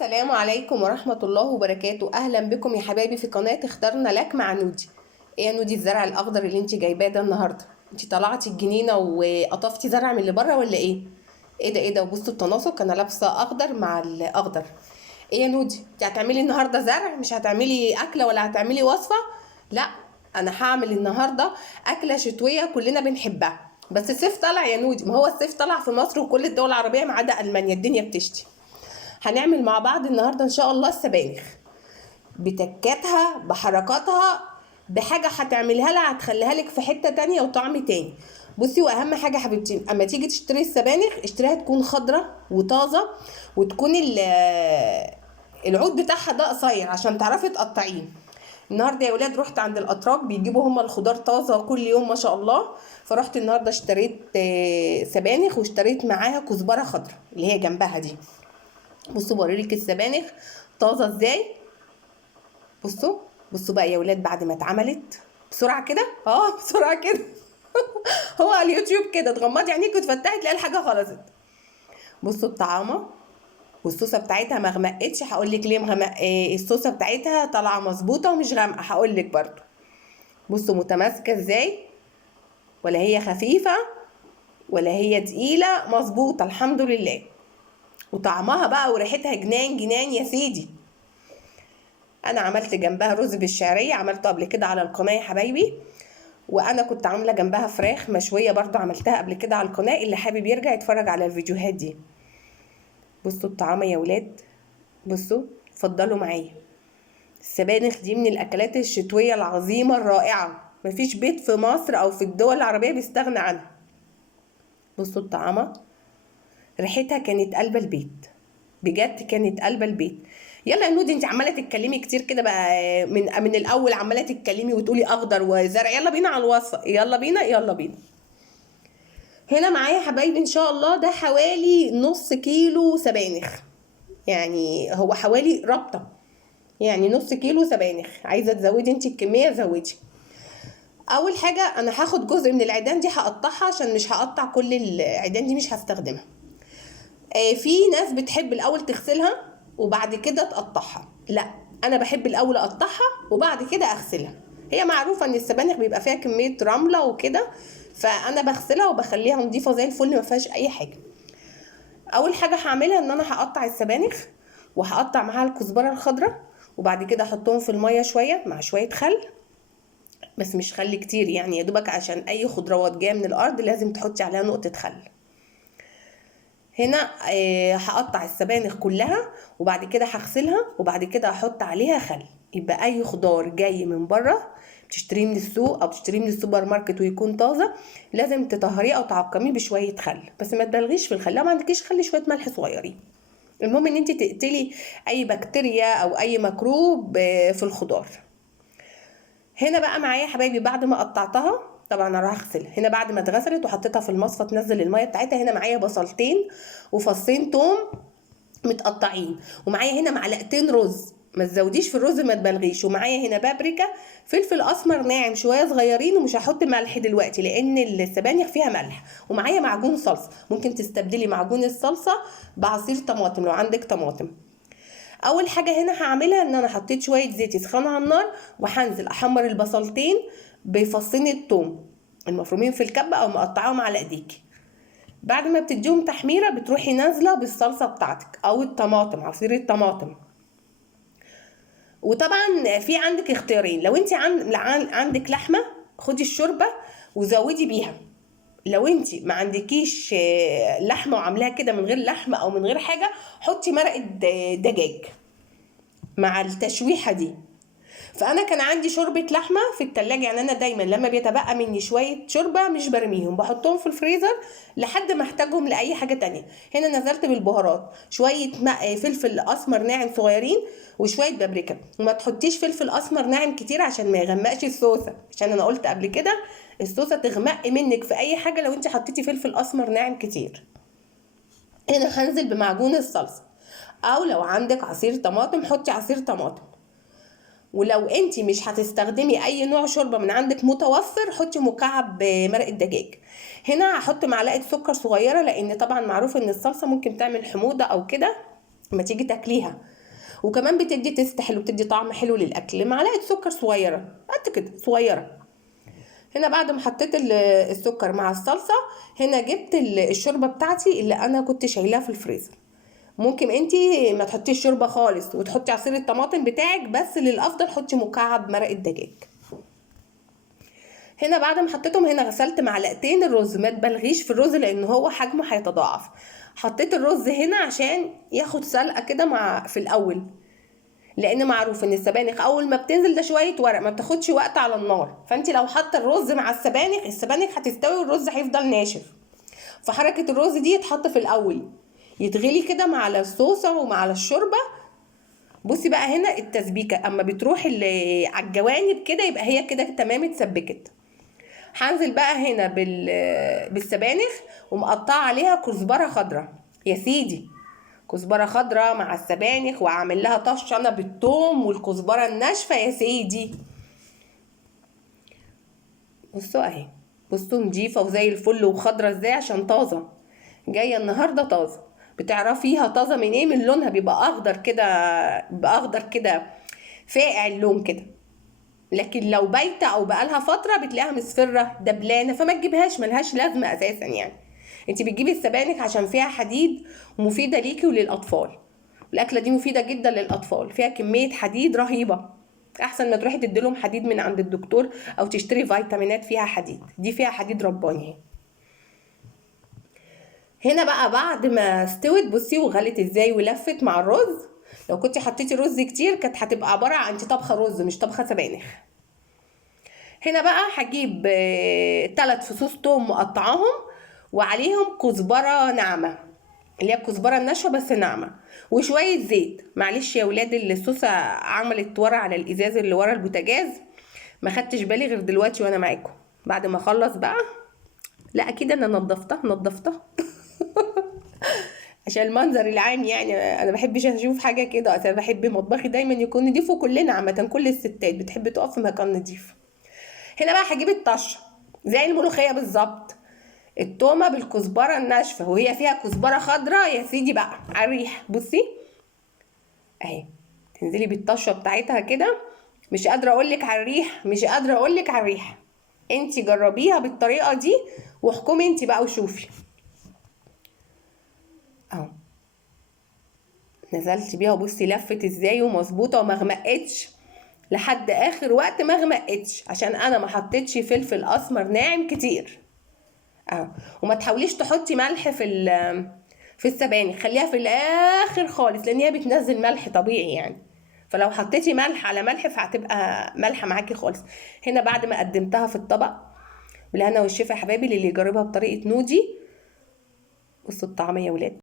السلام عليكم ورحمة الله وبركاته. أهلا بكم يا حبايبي في قناة اخترنا لك مع نودي. ايه يا نودي الزرع الأخضر اللي انت جايباه ده النهاردة؟ انت طلعتي الجنينة وقطفتي زرع من اللي بره ولا ايه؟ ايه ده وبصوا التناسق، أنا لابسة أخضر مع الأخضر. ايه يا نودي، انت هتعملي النهاردة زرع؟ مش هتعملي أكلة ولا هتعملي وصفة؟ لا، أنا هعمل النهاردة أكلة شتوية كلنا بنحبها. بس الصيف طلع يا نودي، ما هو الصيف طلع في مصر وكل الدول العربية ما عدا ألمانيا، الدنيا بتشتي. هنعمل مع بعض النهارده ان شاء الله السبانخ بتكاتها بحركاتها، بحاجه هتعملها لها هتخليها لك في حته تانية وطعم تاني. بصي، واهم حاجه حبيبتي اما تيجي تشتري السبانخ اشتريها تكون خضره وطازه، وتكون العود بتاعها ده قصير عشان تعرفي تقطعيه. النهارده يا ولاد رحت عند الاتراك بيجيبوا هما الخضار طازه كل يوم ما شاء الله، فرحت النهارده اشتريت سبانخ واشتريت معاها كزبره خضراء اللي هي جنبها دي. بصوا بوريلك السبانخ طازه ازاي. بصوا بقى يا ولاد بعد ما اتعملت بسرعه كده، بسرعه كده. هو على اليوتيوب كده تغمضي عينيك وتفتحي تلاقي الحاجه خلصت. بصوا الطعامه والصوصه بتاعتها ما غمقتش، هقول لك ليه مغمق. الصوصه بتاعتها طالعه مظبوطه ومش غامقه، هقول لك برده. بصوا متماسكه ازاي، ولا هي خفيفه ولا هي تقيله، مظبوطه الحمد لله. وطعمها بقى وريحتها جنان جنان يا سيدي. انا عملت جنبها رز بالشعريه، عملته قبل كده على القناه يا حبايبي. وانا كنت عامله جنبها فراخ مشويه برضو، عملتها قبل كده على القناه، اللي حابب يرجع يتفرج على الفيديوهات دي. بصوا الطعام يا ولاد، بصوا اتفضلوا معايا. السبانخ دي من الاكلات الشتويه العظيمه الرائعه، مفيش بيت في مصر او في الدول العربيه بيستغنى عنها. بصوا الطعامه، ريحتها كانت قلب البيت، بجد كانت قلب البيت. يلا يا نودي، انت عماله تتكلمي كتير كده بقى، من الاول عماله تتكلمي وتقولي اخضر وزرع. يلا بينا على الوصفه، يلا بينا يلا بينا. هنا معايا حبايبي ان شاء الله ده حوالي نص كيلو سبانخ، يعني هو حوالي ربطه، يعني نص كيلو سبانخ. عايزه تزودي انت الكميه زودي. اول حاجه انا هاخد جزء من العيدان دي هقطعها، عشان مش هقطع كل العيدان دي، مش هستخدمها. في ناس بتحب الاول تغسلها وبعد كده تقطعها، لا انا بحب الاول اقطعها وبعد كده اغسلها. هي معروفه ان السبانخ بيبقى فيها كميه رمله وكده، فانا بغسلها وبخليها نظيفه زي الفل ما فيهاش اي حاجه. اول حاجه هعملها ان انا هقطع السبانخ وهقطع معاها الكزبره الخضراء، وبعد كده احطهم في الميه شويه مع شويه خل، بس مش خل كتير يعني، يا دوبك عشان اي خضروات جايه من الارض لازم تحطي عليها نقطه خل. هنا هقطع السبانخ كلها وبعد كده هغسلها وبعد كده هحط عليها خل. يبقى اي خضار جاي من بره بتشتريه من السوق او بتشتريه من السوبر ماركت ويكون طازه، لازم تطهريه او تعقميه بشويه خل، بس ما تبالغيش في الخل. لو ما عندكيش خل شويه ملح صغيرين. المهم ان انت تقتلي اي بكتيريا او اي ميكروب في الخضار. هنا بقى معايا يا حبايبي بعد ما قطعتها، طبعا انا هغسلها. هنا بعد ما اتغسلت وحطيتها في المصفى تنزل الميه بتاعتها، هنا معايا بصلتين وفصين توم متقطعين، ومعايا هنا معلقتين رز، ما تزوديش في الرز ما تبالغيش، ومعايا هنا بابريكا، فلفل اسمر ناعم شويه صغيرين، ومش هحط ملح دلوقتي لان السبانخ فيها ملح، ومعايا معجون صلصه، ممكن تستبدلي معجون الصلصه بعصير طماطم لو عندك طماطم. اول حاجه هنا هعملها ان انا حطيت شويه زيت يسخنوا على النار، وهنزل احمر البصلتين بفصين الثوم المفرومين في الكبه او مقطعاهم على ايديكي. بعد ما بتديهم تحميره بتروحي نازله بالصلصه بتاعتك او الطماطم، عصير الطماطم. وطبعا في عندك اختيارين، لو انت عندك لحمه خدي الشوربه وزودي بيها، لو انت ما عندكيش لحمه وعاملاها كده من غير لحمه او من غير حاجه حطي مرقه دجاج مع التشويحه دي. فانا كان عندي شوربه لحمه في التلاجة، يعني انا دايما لما بيتبقى مني شويه شوربه مش برميهم، بحطهم في الفريزر لحد ما احتاجهم لاي حاجه تانية. هنا نزلت بالبهارات شويه فلفل اسمر ناعم صغيرين وشويه بابريكا، وما تحطيش فلفل اسمر ناعم كتير عشان ما يغمقش الصوصه، عشان انا قلت قبل كده الصوصه تغمق منك في اي حاجه لو انت حطيتي فلفل اسمر ناعم كتير. هنا هنزل بمعجون الصلصه، او لو عندك عصير طماطم حطي عصير طماطم، ولو انت مش هتستخدمي اي نوع شوربه من عندك متوفر حطي مكعب مرق الدجاج. هنا هحط معلقه سكر صغيره لان طبعا معروف ان الصلصه ممكن تعمل حموضه او كده، لما تيجي تاكليها. وكمان بتدي تيست حلو، بتدي طعم حلو للاكل. معلقه سكر صغيره قد كده صغيره. هنا بعد ما حطيت السكر مع الصلصه، هنا جبت الشوربه بتاعتي اللي انا كنت شايلاها في الفريزر. ممكن انتي ما تحطيش شوربه خالص وتحطي عصير الطماطم بتاعك، بس للافضل حطي مكعب مرق الدجاج. هنا بعد ما حطيتهم، هنا غسلت معلقتين الرز، ما تبالغيش في الرز لان هو حجمه هيتضاعف. حطيت الرز هنا عشان ياخد سلقه كده في الاول، لان معروف ان السبانخ اول ما بتنزل ده شويه ورق، ما بتاخدش وقت على النار. فانت لو حاطه الرز مع السبانخ هتستوي والرز هيفضل ناشف. فحركه الرز دي يتحط في الاول، يتغلي كده مع الصوصه ومع الشوربه. بصي بقى هنا التسبيكه اما بتروح اللي على الجوانب كده، يبقى هي كده تمام اتسبكت. هنزل بقى هنا بالسبانخ، ومقطعه عليها كزبره خضراء يا سيدي، كزبره خضراء مع السبانخ، واعمل لها طشه انا بالثوم والكزبره الناشفه يا سيدي. بصوا اهي، بصوا نضيفه وزي الفل وخضره ازاي، عشان طازه جايه النهارده طازه. بتعرفيها طازه من ايه؟ من لونها بيبقى اخضر كده، بيبقى اخضر كده فاقع اللون كده. لكن لو بايته او بقالها فتره بتلاقيها مصفره دبلانه، فما تجيبهاش، ملهاش لازمه اساسا يعني. انت بتجيبي السبانخ عشان فيها حديد ومفيده ليكي وللاطفال. الاكله دي مفيده جدا للاطفال، فيها كميه حديد رهيبه. احسن ما تروحي تديلهم حديد من عند الدكتور او تشتري فيتامينات فيها حديد، دي فيها حديد رباني. هنا بقى بعد ما استوت بصي وغلت ازاي ولفت مع الرز. لو كنت حطيتي رز كتير كانت هتبقى عباره عن انت طبخه رز مش طبخه سبانخ. هنا بقى هجيب 3 فصوص توم مقطعاهم، وعليهم كزبره ناعمه، اللي هي الكزبره الناشفه بس ناعمه، وشويه زيت. معلش يا ولاد الصوصه عملت ورا على الازاز اللي ورا البوتاجاز، ما خدتش بالي غير دلوقتي وانا معاكم. بعد ما اخلص بقى، لا اكيد انا نضفتها عشان المنظر العام يعني. انا بحبش اشوف حاجه كده، انا بحب مطبخي دايما يكون نضيف، وكلنا عامه كل الستات بتحب تقف في مكان نضيف. هنا بقى هجيب الطشه زي الملوخيه بالظبط، التومه بالكزبره الناشفه، وهي فيها كزبره خضراء يا سيدي بقى على الريح. بصي اهي، تنزلي بالطشه بتاعتها كده. مش قادره اقولك على الريح، مش قادره اقولك على الريح. انتي جربيها بالطريقه دي واحكمي انتي بقى وشوفي. اهو نزلت بيها وبصي لفت ازاي ومظبوطه وما غمقتش لحد اخر وقت، ما غمقتش عشان انا ما حطيتش فلفل اسمر ناعم كتير. اهو. وما تحاوليش تحطي ملح في السبانخ، خليها في الاخر خالص لان هي بتنزل ملح طبيعي يعني. فلو حطيتي ملح على ملح فهتبقى ملحه معاكي خالص. هنا بعد ما قدمتها في الطبق بالهنا والشفا يا حبايبي، اللي يجربها بطريقه نودي. بصوا الطعم يا ولاد.